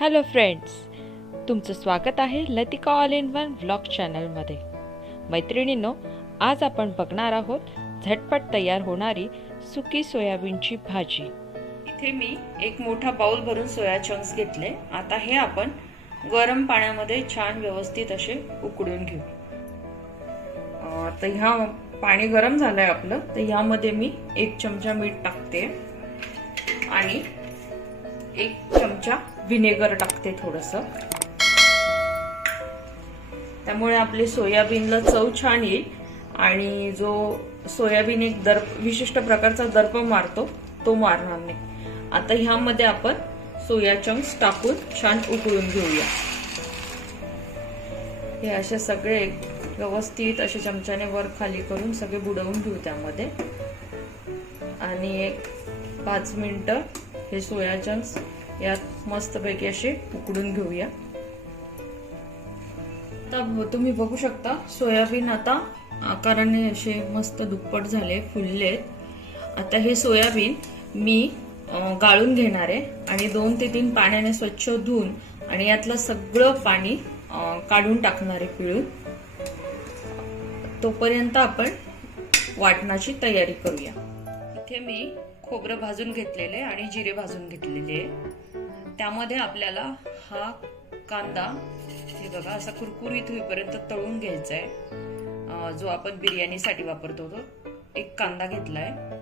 Hello friends तुमचं स्वागत आहे Latika all in one vlog चॅनलमध्ये मैत्रिणींनो आज आपण बघणार आहोत झटपट तयार होणारी सुकी सोयाबीनची भाजी. इथे मी एक मोठा बाउल भरून सोया चंक्स घेतले. आता हे आपण गरम पाण्यामध्ये छान व्यवस्थित असे उकडून घेऊ. तर ह्या पाणी गरम झालंय आपलं. तर ह्यामध्ये मी एक चमचा मीठ टाकते. आणि एक चमचा व्हिनेगर टाकते थोडस. त्यामुळे आपले सोयाबीनला चव छान येईल. आणि जो सोयाबीन एक दर्प विशिष्ट प्रकारचा दर्प मारतो तो मारणार नाही. आता ह्यामध्ये आपण सोया चंक्स टाकून छान उकळून घेऊया. हे असे सगळे व्यवस्थित असे चमच्याने वर खाली करून सगळे बुडवून घेऊ त्यामध्ये. आणि एक पाच मिनिटं हे सोया चंक्स यात मस्तपैकी असे उकडून घेऊया. आता तुम्ही बघू शकता सोयाबीन आता आकाराने असे मस्त दुप्पट झाले फुलले आता हे सोयाबीन मी गाळून घेणार आहे आणि दोन ते तीन पाण्याने स्वच्छ धुवून आणि यातलं सगळं पाणी काढून टाकणार आहे पिळून. तोपर्यंत आपण वाटणाची तयारी करूया. इथे मी खोबरं भाजून घेतलेले आहे आणि जिरे भाजून घेतलेले. आहे त्यामध्ये आपल्याला हा कांदा हे बघा असा कुरकुरीत होईपर्यंत तळून घ्यायचा आहे जो आपण बिर्याणीसाठी वापरतो तो. एक कांदा घेतला आहे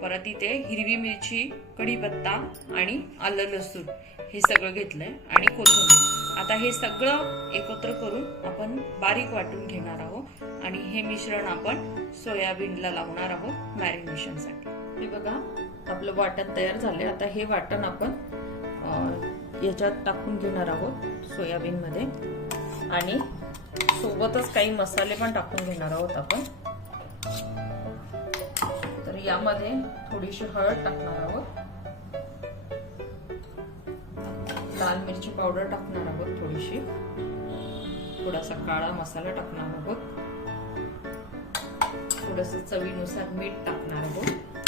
परत इथे हिरवी मिरची कढीपत्ता आणि आलं लसूण हे सगळं घेतलं आहे आणि कोथिंबीर. आता हे सगळं एकत्र करून आपण बारीक वाटून घेणार आहोत आणि हे मिश्रण आपण सोयाबीनला लावणार आहोत मॅरिनेशनसाठी. हे बघा आपलं वाटण तयार झाले आता हे वाटण आपण याच्यात टाकून घेणार आहोत सोयाबीन मध्ये आणि सोबतच काही मसाले पण टाकून घेणार आहोत आपण. तर यामध्ये थोडीशी हळद टाकणार आहोत. लाल मिरची पावडर टाकणार आहोत थोडीशी. थोडासा काळा मसाला टाकणार आहोत. थोडस चवीनुसार मीठ टाकणार आहोत.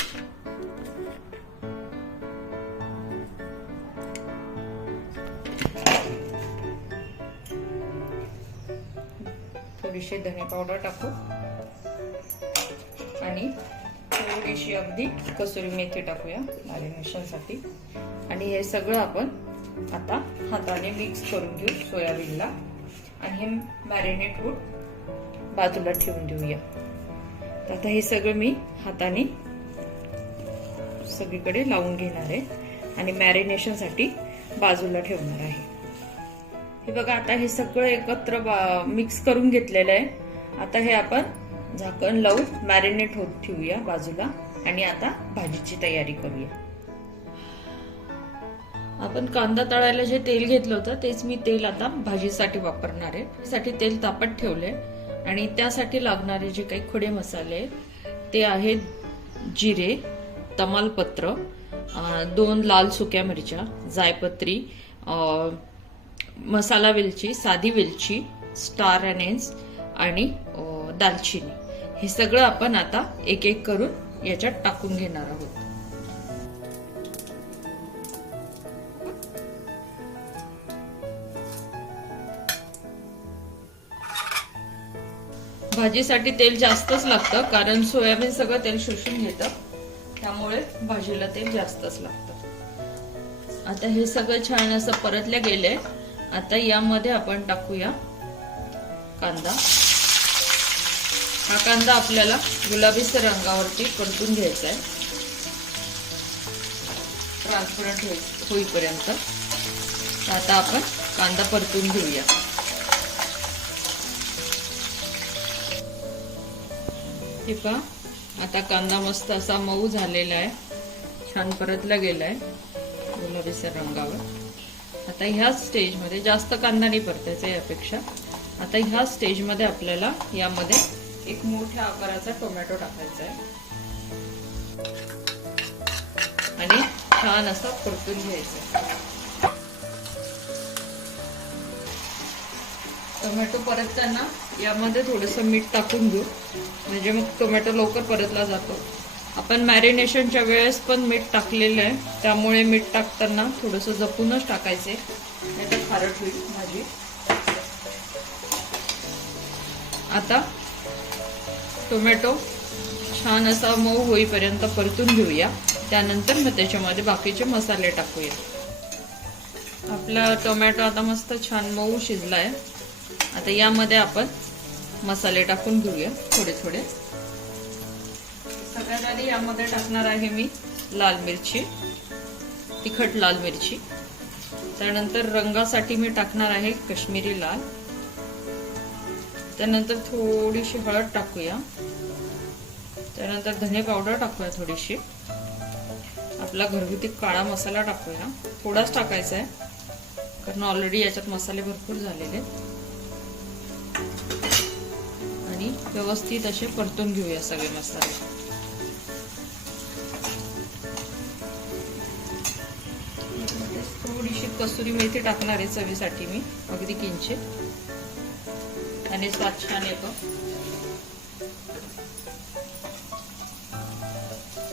थोडीशी धने पावडर टाकू. आणि थोडीशी अगदी कसुरी मेथी टाकूया मॅरिनेशनसाठी आणि हे सगळं आपण आता हाताने मिक्स करून घेऊ सोयाबीनला. आणि हे मॅरिनेट होऊन बाजूला ठेवून देऊया. आता हे सगळं मी हाताने सगळीकडे लावून घेणार आहे. आणि मॅरिनेशनसाठी बाजूला ठेवणार आहे. हे बघा आता हे सगळं एकत्र मिक्स करून घेतलेलं आहे. आता हे आपण झाकण लावून मॅरिनेट होत ठेवूया बाजूला आणि आता भाजीची तयारी करूया. आपण कांदा तळायला जे तेल घेतलं होतं तेच मी तेल आता भाजीसाठी वापरणार आहे. त्यासाठी तेल तापत ठेवले आणि त्यासाठी लागणारे जे काही खडे मसाले ते आहेत जिरे तमालपत्र दोन लाल सुक्या मिरच्या जायपत्री मसाला वेलची साधी वेलची स्टार अनेन्स आणि दालचिनी. हे सगळं आपण आता एक एक करून याच्यात टाकून घेणार आहोत. भाजीसाठी तेल जास्तच लागतं कारण सोयाबीन सगळं तेल शोषून घेतं. त्यामुळे भाजीला तेल जास्तच लागतं. आता हे सगळं छान असं परतल्या गेले आता यामध्ये आपण टाकूया कांदा. हा कांदा आपल्याला गुलाबीच्या रंगावरती परतून घ्यायचा आहे. ट्रान्सपरंट हो- होईपर्यंत. आता आपण कांदा परतून घेऊया. हे पहा आता कांदा मस्त असा मऊ झालेला आहे. छान परतला गेलाय गुलाबीच्या रंगावर. आता ह्या स्टेजमध्ये जास्त कांदा नाही परतायचा यापेक्षा आता ह्या स्टेजमध्ये आपल्याला यामध्ये एक मोठ्या आकाराचा टोमॅटो टाकायचा आहे. आणि छान असा परतून घ्यायचा आहे. टोमॅटो परतताना यामध्ये थोडंसं मीठ टाकून घेऊ. म्हणजे मग टोमॅटो लवकर परतला जातो. आपण मॅरिनेशनच्या वेळेस पण मीठ टाकलेलं आहे. त्यामुळे मीठ टाकताना थोडंसं जपूनच टाकायचे. नाही तर खारट होईल भाजी. आता टोमॅटो छान असा मऊ होईपर्यंत परतून घेऊया. त्यानंतर मग त्याच्यामध्ये बाकीचे मसाले टाकूया. आपला टोमॅटो आता मस्त छान मऊ शिजलाय. आता यामध्ये आपण मसाले टाकून घेऊया थोडे थोडे. सगळ्यात आधी यामध्ये टाकणार आहे मी लाल मिरची तिखट लाल मिरची. त्यानंतर रंगासाठी मी टाकणार आहे कश्मीरी लाल. त्यानंतर थोडीशी हळद टाकूया. त्यानंतर धने पावडर टाकूया थोडीशी. आपला घरगुती काळा मसाला टाकूया. थोडाच टाकायचा आहे कारण ऑलरेडी याच्यात मसाले भरपूर झालेले आणि व्यवस्थित असे परतून घेऊया सगळे मसाले. कसुरी मेथी टाकणार आहे चवीसाठी मी. अगदी किंचित. आणि स्वाद छान येतो.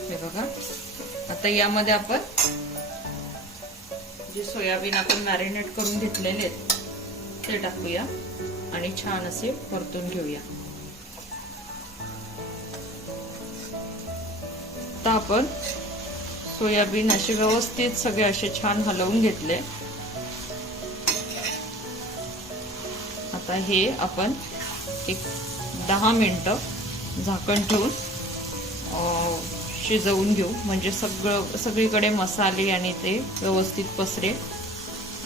हे बघा. आता यामध्ये आपण जे सोयाबीन आपण मॅरिनेट करून घेतलेले आहेत ते टाकूया आणि छान असे परतून घेऊया. आता आपण सोयाबीन असे व्यवस्थित सगळे असे छान हलवून घेतले. आता हे आपण एक दहा मिनटं झाकण ठेवून शिजवून घेऊ. म्हणजे सगळं सगळीकडे मसाले आणि ते व्यवस्थित पसरे.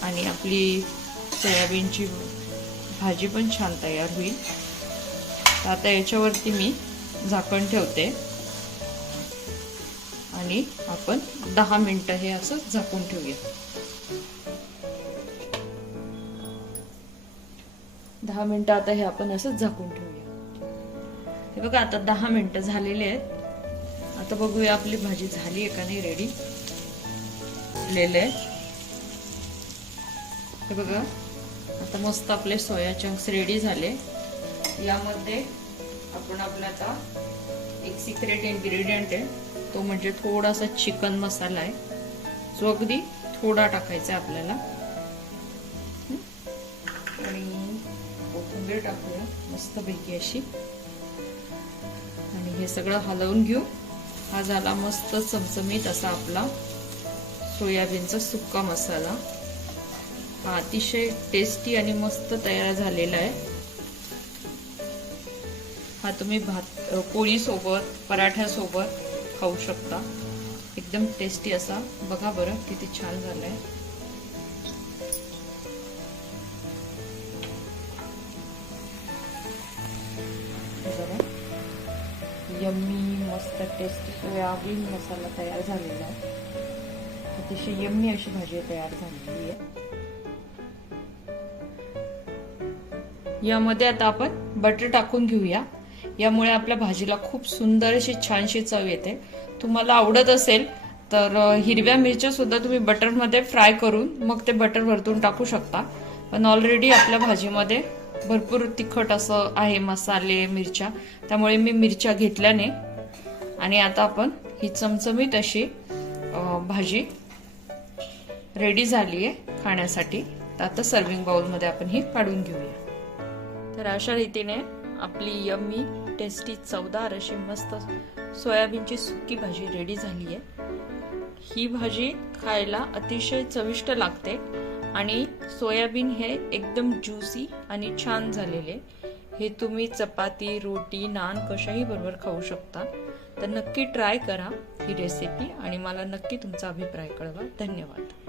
आणि आपली सोयाबीनची भाजी पण छान तयार होईल. तर आता याच्यावरती मी झाकण ठेवते. आणि आपण दहा मिनिटं हे असं झाकून ठेवूया. दहा मिनिटं आता हे आपण असं झाकून ठेवूया. हे बघा आता दहा मिनिटं झालेले आहेत. आता बघूया आपली भाजी झाली आहे का नाही रेडी लेले हे बघा आता मस्त आपले सोया चंक्स रेडी झाले. यामध्ये आपण आपला आता एक सिक्रेट इन्ग्रेडियंट आहे. तो म्हणजे थोडासा चिकन मसाला आहे. जो अगदी थोडा टाकायचा आहे आपल्याला. आणि कोथिंबीर टाकूया. मस्तपैकी अशी. आणि हे सगळं हलवून घेऊ. हा झाला मस्त चमचमीत असा आपला सोयाबीनचा सुक्का मसाला. हा अतिशय टेस्टी आणि मस्त तयार झालेला आहे. हा तुम्ही भात पोळीसोबत पराठ्यासोबत खाऊ शकता. एकदम टेस्टी असा. बघा बरं किती छान झालंय. यम्मी मस्त टेस्टी सोयाबीन मसाला तयार झालेला आहे. अतिशय यम्मी अशी भाजी तयार झालेली आहे. यामध्ये आता आपण बटर टाकून घेऊया. यामुळे आपल्या भाजीला खूप सुंदर अशी छानशी चव येते. तुम्हाला आवडत असेल तर हिरव्या मिरच्या सुद्धा तुम्ही बटरमध्ये फ्राय करून मग ते बटर वरतून टाकू शकता. पण ऑलरेडी आपल्या भाजीमध्ये भरपूर तिखट असं आहे मसाले मिरच्या. त्यामुळे मी मिरच्या घेतल्याने आणि आता आपण ही चमचमीत अशी भाजी रेडी झाली आहे खाण्यासाठी. तर आता सर्विंग बाउलमध्ये आपण ही काढून घेऊया. तर अशा रीतीने आपली यम्मी टेस्टी चवदार अशी मस्त सोयाबीनची सुकी भाजी रेडी झाली आहे ही भाजी खायला अतिशय चविष्ट लागते आणि सोयाबीन हे एकदम ज्युसी आणि छान झालेले. हे तुम्ही चपाती रोटी नान कशाही बरोबर खाऊ शकता. तर नक्की ट्राय करा ही रेसिपी आणि मला नक्की तुमचा अभिप्राय कळवा. धन्यवाद.